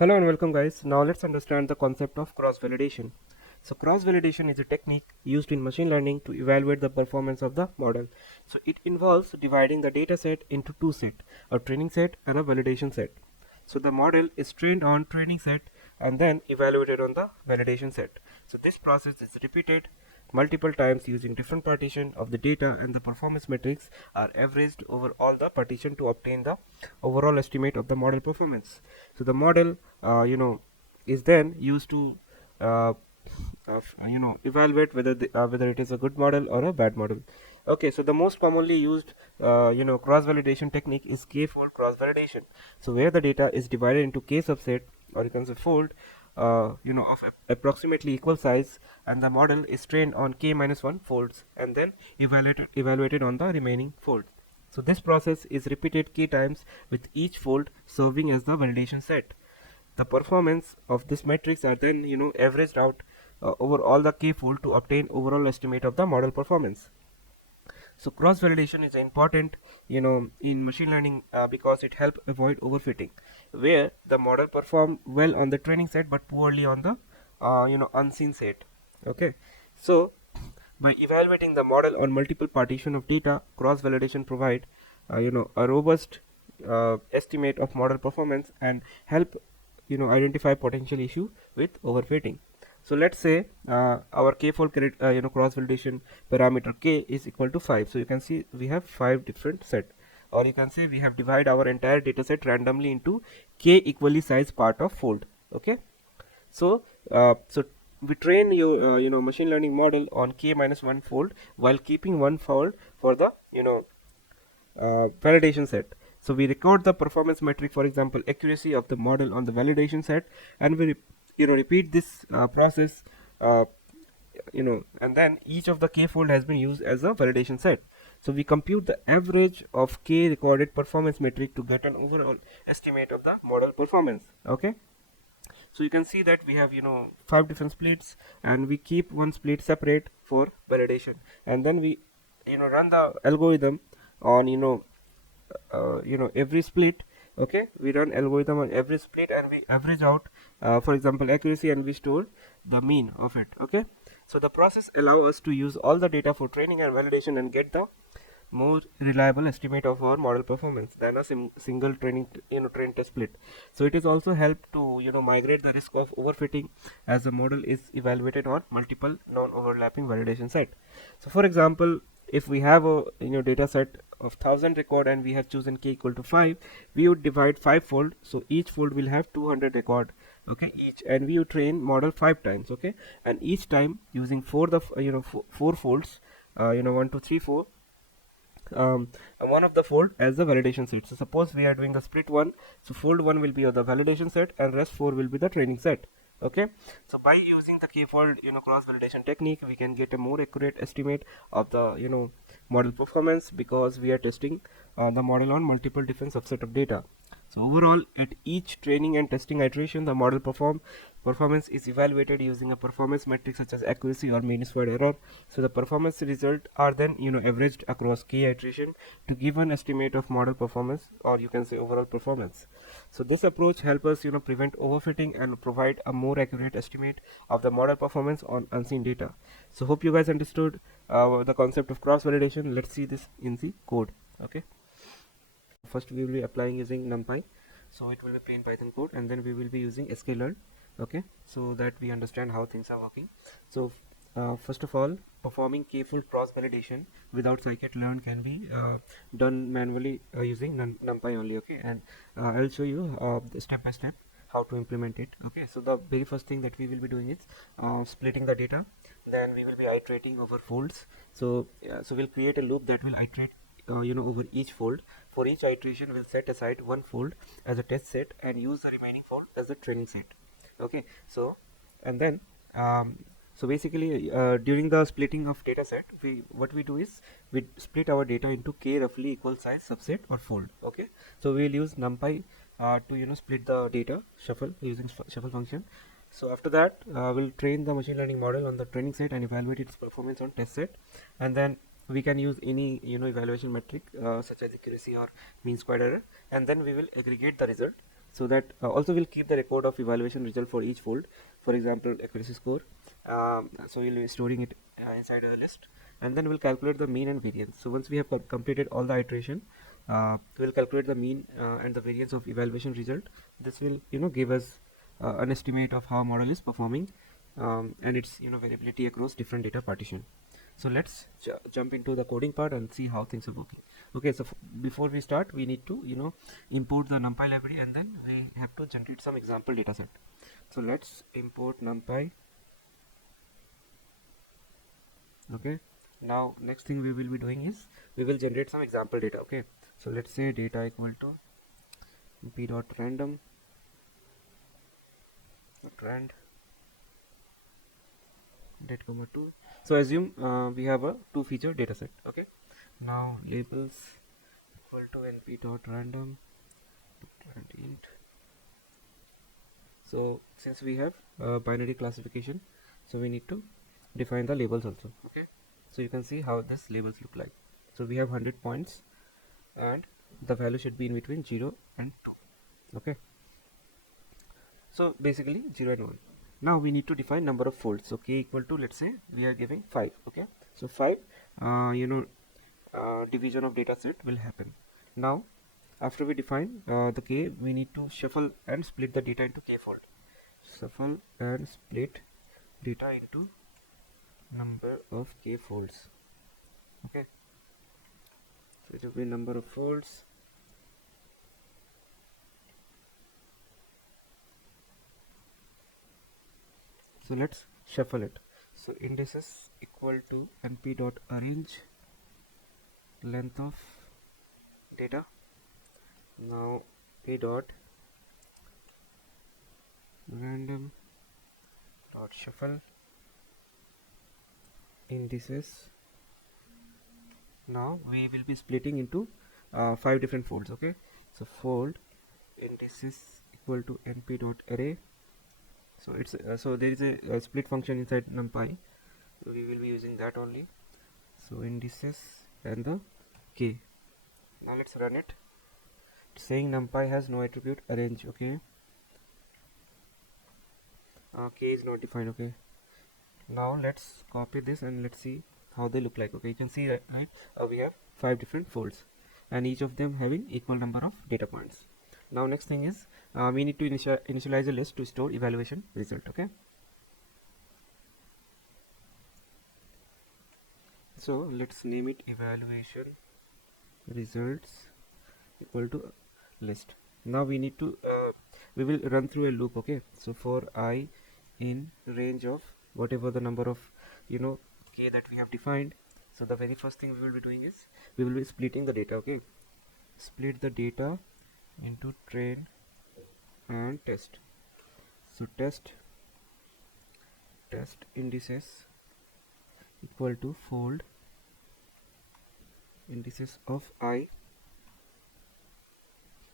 Hello and welcome guys. Now let's understand the concept of cross-validation. So cross-validation is a technique used in machine learning to evaluate the performance of the model. So it involves dividing the data set into two sets, a training set and a validation set. So the model is trained on training set and then evaluated on the validation set. So this process is repeated multiple times using different partition of the data, and the performance metrics are averaged over all the partition to obtain the overall estimate of the model performance. So the model is then used to uh, evaluate whether it is a good model or a bad model. Okay, so the most commonly used cross validation technique is k-fold cross validation. So where the data is divided into k subset, or you can say fold, of approximately equal size, and the model is trained on k minus 1 folds and then evaluated on the remaining fold. So this process is repeated k times with each fold serving as the validation set. The performance of this matrix are then averaged out over all the k fold to obtain overall estimate of the model performance. So cross validation is important in machine learning because it helps avoid overfitting, where the model performed well on the training set but poorly on the unseen set. Okay, so by evaluating the model on multiple partition of data, cross validation provide a robust estimate of model performance and help identify potential issue with overfitting. So let's say our k-fold cross validation parameter k is equal to 5. So you can see we have 5 different set, or you can say we have divided our entire data set randomly into k equally sized part of fold. Okay, so we train your machine learning model on k minus 1 fold while keeping one fold for the validation set. So we record the performance metric, for example accuracy of the model on the validation set, and we repeat this process, uh, and then each of the k fold has been used as a validation set. So we compute the average of k recorded performance metric to get an overall estimate of the model performance. Okay, so you can see that we have 5 different splits, and we keep one split separate for validation, and then we run the algorithm on every split. Okay, we run algorithm on every split and we average out for example accuracy, and we store the mean of it. Okay, so the process allow us to use all the data for training and validation and get the more reliable estimate of our model performance than a single training train test split. So it is also help to migrate the risk of overfitting, as the model is evaluated on multiple non-overlapping validation set. So for example, if we have a data set of 1000 record and we have chosen k equal to 5, we would divide 5 fold, so each fold will have 200 record, okay, each, and we would train model 5 times. Okay, and each time using four folds, 1 2 3 4, one of the fold as the validation set. So suppose we are doing the split one, so fold 1 will be the validation set and rest 4 will be the training set. Okay, so by using the k-fold cross validation technique, we can get a more accurate estimate of the model performance, because we are testing the model on multiple different subset of data. So overall, at each training and testing iteration, the model performance is evaluated using a performance metric such as accuracy or mean squared error. So the performance result are then averaged across k iteration to give an estimate of model performance, or you can say overall performance. So this approach helps us prevent overfitting and provide a more accurate estimate of the model performance on unseen data. So hope you guys understood the concept of cross validation. Let's see this in the code. Okay, first we will be applying using numpy, so it will be plain python code, and then we will be using Scikit-learn. Okay, so that we understand how things are working. So first of all, performing k-fold cross validation without Scikit-learn can be done manually using numpy only. Okay, and I'll show you step by step how to implement it. Okay, so the very first thing that we will be doing is splitting the data, then we will be iterating over folds. So we'll create a loop that will iterate over each fold. For each iteration, we'll set aside one fold as a test set and use the remaining fold as a training set. Okay, so and then so basically during the splitting of data set, what we do is we split our data into k roughly equal size subset or fold. Okay, so we'll use numpy to split the data shuffle using shuffle function. So after that, we'll train the machine learning model on the training set and evaluate its performance on test set, and then we can use any evaluation metric such as accuracy or mean squared error, and then we will aggregate the result So that also will keep the record of evaluation result for each fold. For example, accuracy score. So we'll be storing it inside a list, and then we'll calculate the mean and variance. So once we have completed all the iteration, we'll calculate the mean and the variance of evaluation result. This will give us an estimate of how model is performing, and its variability across different data partition. So let's jump into the coding part and see how things are working. Okay, so before we start, we need to import the NumPy library, and then we have to generate some example data set. So let's import NumPy. Okay, now next thing we will be doing is we will generate some example data. Okay, so let's say data equal to p dot random rand date comma 2. So assume we have a 2 feature data set. Okay, now labels equal to np dot random and int. So since we have binary classification, so we need to define the labels also. Okay, so you can see how this labels look like. So we have 100 points, and the value should be in between 0 and 2. Okay, so basically 0 and 1. Now we need to define number of folds. So k equal to, let's say we are giving 5. Okay, so 5 division of data set will happen. Now after we define the k, we need to shuffle and split the data into k fold. Shuffle and split data into number of k folds. Okay, so it will be number of folds. So let's shuffle it. So indices equal to np dot arrange length of data. Now p dot random dot shuffle indices. Now we will be splitting into 5 different folds. Okay, so fold indices equal to np dot array. So it's so there is a split function inside NumPy. We will be using that only. So indices and the k. Now let's run it. It's saying NumPy has no attribute arrange. Okay, k is not defined. Okay, now let's copy this and let's see how they look like. Okay, you can see that, right? We have 5 different folds, and each of them having equal number of data points. Now next thing is we need to initialize a list to store evaluation result. Okay, so let's name it evaluation results equal to list. Now we need to we will run through a loop. Okay, so for I in range of whatever the number of k that we have defined. So the very first thing we will be doing is we will be splitting the data. Okay, split the data into train and test. So test indices equal to fold indices of I.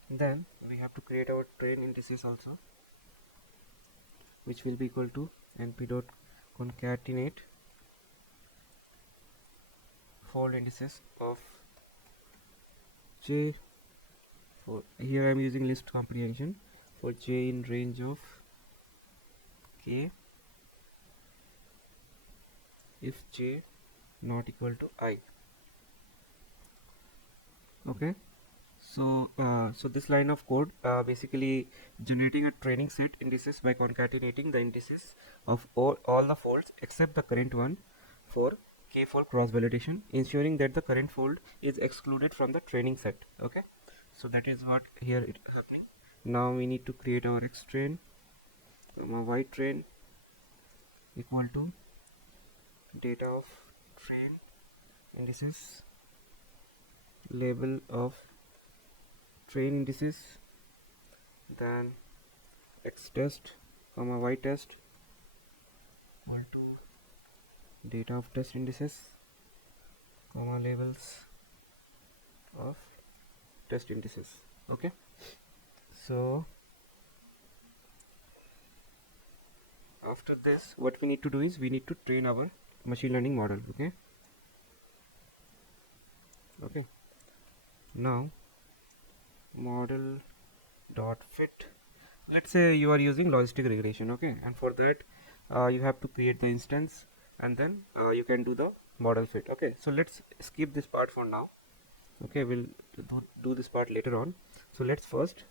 Then we have to create our train indices also, which will be equal to np dot concatenate fold indices of j. For here I am using list comprehension for j in range of k if j not equal to I. Okay, so so this line of code basically generating a training set indices by concatenating the indices of all the folds except the current one for k fold cross validation, ensuring that the current fold is excluded from the training set. Okay, so that is what here it happening. Now we need to create our x train, y train equal to data of train indices, label of train indices, then x test comma y test equal to data of test indices comma labels of test indices. Okay, so after this what we need to do is we need to train our machine learning model. Okay, now model dot fit. Let's say you are using logistic regression, okay, and for that you have to create the instance, and then you can do the model fit. Okay, so let's skip this part for now. Okay, we'll do this part later on. So let's first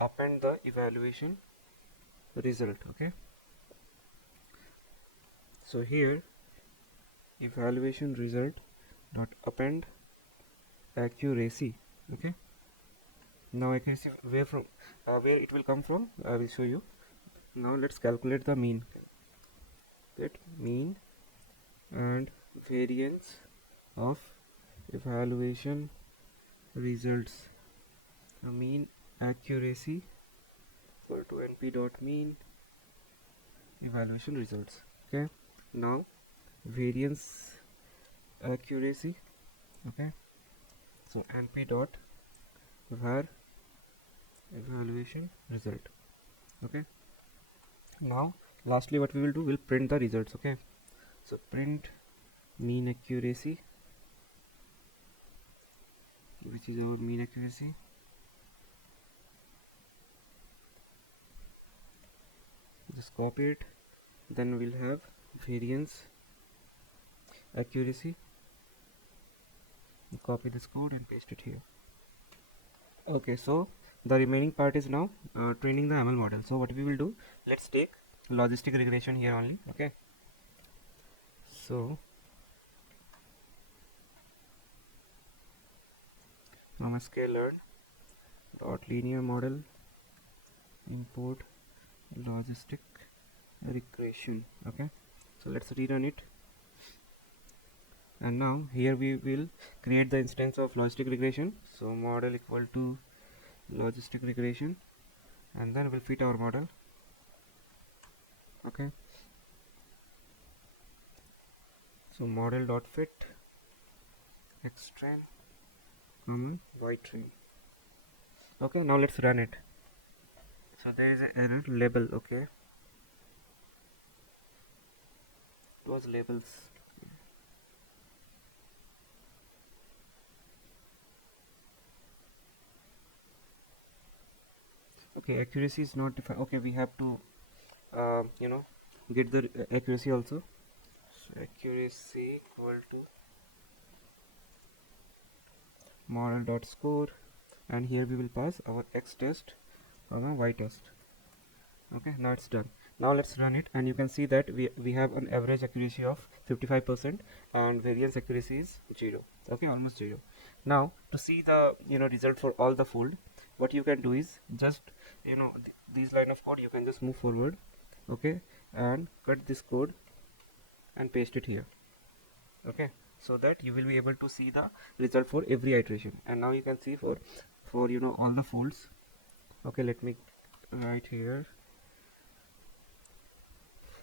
append the evaluation result. Okay, so here evaluation result dot append accuracy. Okay, now accuracy where it will come from, I will show you. Now let's calculate the mean. Get mean and variance of evaluation results. Mean accuracy equal to np dot mean evaluation results. Okay, now variance accuracy. Okay, so np dot var evaluation result. Okay, now lastly what we will do, we'll print the results. Okay, so print mean accuracy, which is our mean accuracy, just copy it, then we'll have variance accuracy, copy this code and paste it here. Okay, so the remaining part is now training the ML model. So what we will do, let's take logistic regression here only. Okay, so from Scikit-learn dot linear model import logistic regression. Okay, so let's rerun it, and now here we will create the instance of logistic regression. So model equal to logistic regression, and then we'll fit our model. Okay, so model dot fit xtrain y train. Okay, now let's run it. So there is an error label. Okay, it was labels. Okay, accuracy is not defined. Okay, we have to get the accuracy also. So accuracy equal to model dot score, and here we will pass our x test comma y test. Okay, now it's done. Now let's run it, and you can see that we have an average accuracy of 55% and variance accuracy is 0. Okay, almost 0. Now to see the result for all the fold, what you can do is just these line of code you can just move forward. Okay, and cut this code and paste it here. Okay, so that you will be able to see the result for every iteration. And now you can see for all the folds. Okay, let me write here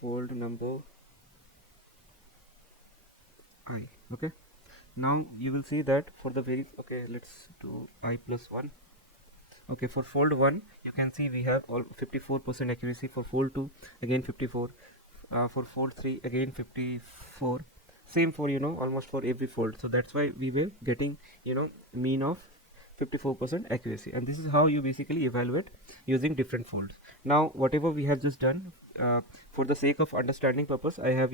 fold number I. Okay, now you will see that for the okay, let's do I plus 1. Okay, for fold 1 you can see we have all 54% accuracy. For fold 2 again 54, for fold 3 again 54, same for almost for every fold. So that's why we were getting mean of 54% accuracy, and this is how you basically evaluate using different folds. Now whatever we have just done, for the sake of understanding purpose, I have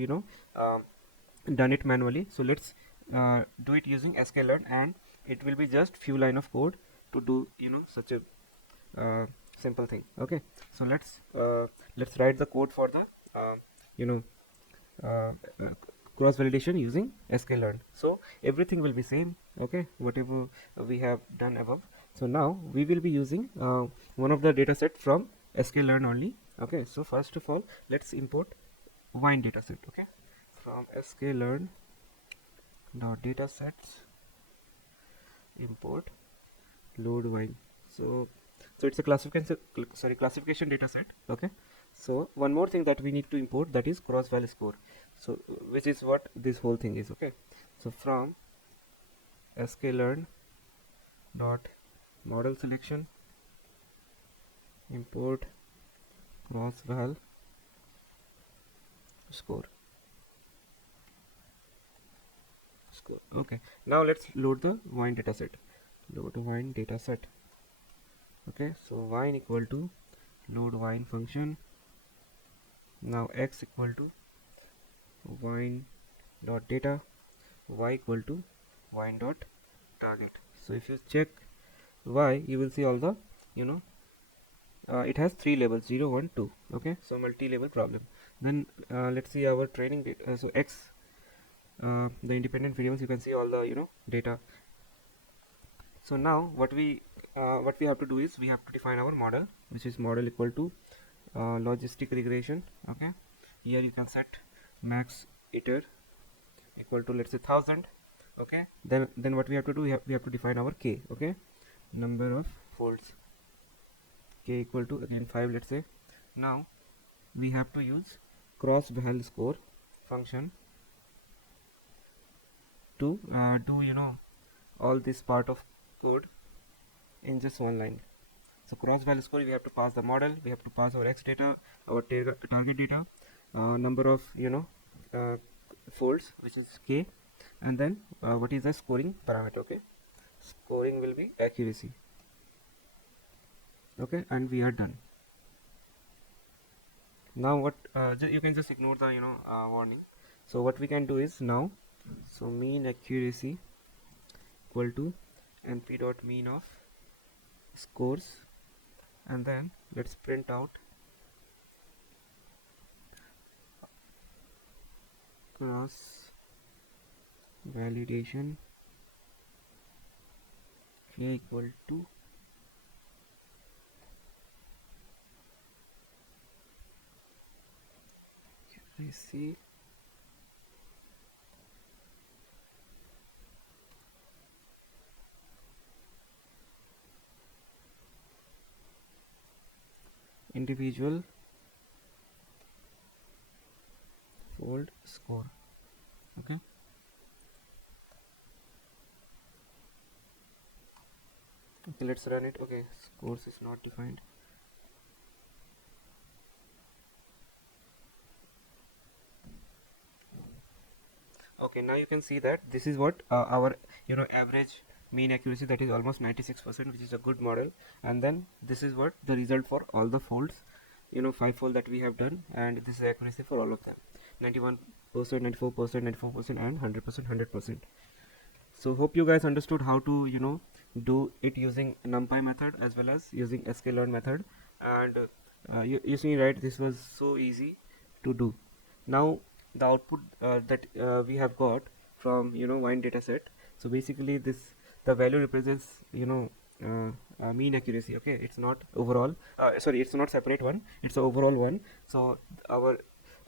done it manually. So let's do it using Scikit-learn, and it will be just few line of code to do such a simple thing. Okay, so let's write the code for the cross validation using Scikit-learn. So everything will be same. Okay, whatever we have done above. So now we will be using one of the data set from Scikit-learn only. Okay, so first of all let's import wine data set. Okay, from Scikit-learn data sets import load wine. So it's a classification data set. Okay, so one more thing that we need to import, that is cross val score, so which is what this whole thing is. Okay, so from Scikit-learn dot model selection import cross val score. Okay, now let's load the wine dataset. Load wine dataset. Okay, so wine equal to load wine function. Now x equal to wine dot data, y equal to wine dot target. So if you check y, you will see all the, you know, it has three labels, 0 1 2. Okay, so multi-label problem. Then let's see our training data. So x, the independent variables, you can see all the, you know, data. So now what we have to do is we have to define our model, which is model equal to logistic regression. Okay, here you can set max iter equal to, let's say, 1000. Okay, then what we have to do, we have to define our k. Okay, number of folds, k equal to again 5, let's say. Now we have to use cross val score function to do, you know, all this part of code in just one line. So cross val score, we have to pass the model, we have to pass our x data, our target data, number of, you know, uh, folds, which is k, and then what is the scoring parameter. Okay, scoring will be accuracy. Okay, and we are done. Now what, you can just ignore the, you know, warning. So what we can do is now, so mean accuracy equal to np dot mean of scores, and then let's print out cross validation k equal to accuracy individual fold score. Okay, okay, let's run it. Okay, scores is not defined. Okay, now you can see that this is what our, you know, average mean accuracy, that is almost 96%, which is a good model. And then this is what the result for all the folds, you know, 5-fold that we have done, and this is accuracy for all of them, 91%, 94%, 94%, and 100%, 100%. So hope you guys understood how to, you know, do it using numpy method as well as using Scikit-learn method. And you see, right, this was so easy to do. Now the output that we have got from, you know, wine data set. So basically this, the value represents, you know, mean accuracy. Okay, it's not overall, sorry, it's not separate one, it's a overall one. So our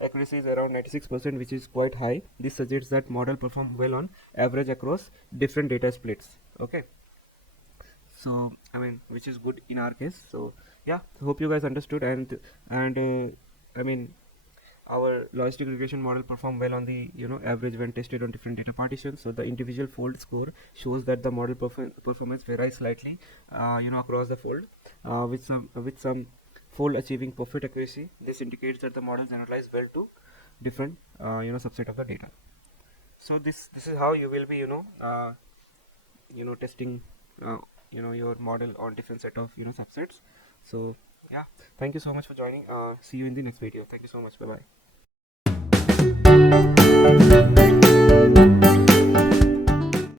accuracy is around 96%, which is quite high. This suggests that model perform well on average across different data splits. Okay, so I mean, which is good in our case. So yeah, hope you guys understood. And I mean, our logistic regression model perform well on the, you know, average when tested on different data partitions. So the individual fold score shows that the model performance varies slightly, you know, across the fold, with some fold achieving perfect accuracy. This indicates that the model generalizes well to different, you know, subset of the data. So this is how you will be, you know, testing, uh, you know, your model on different set of, you know, subsets. So yeah, thank you so much for joining. See you in the next video. Thank you so much. Bye bye.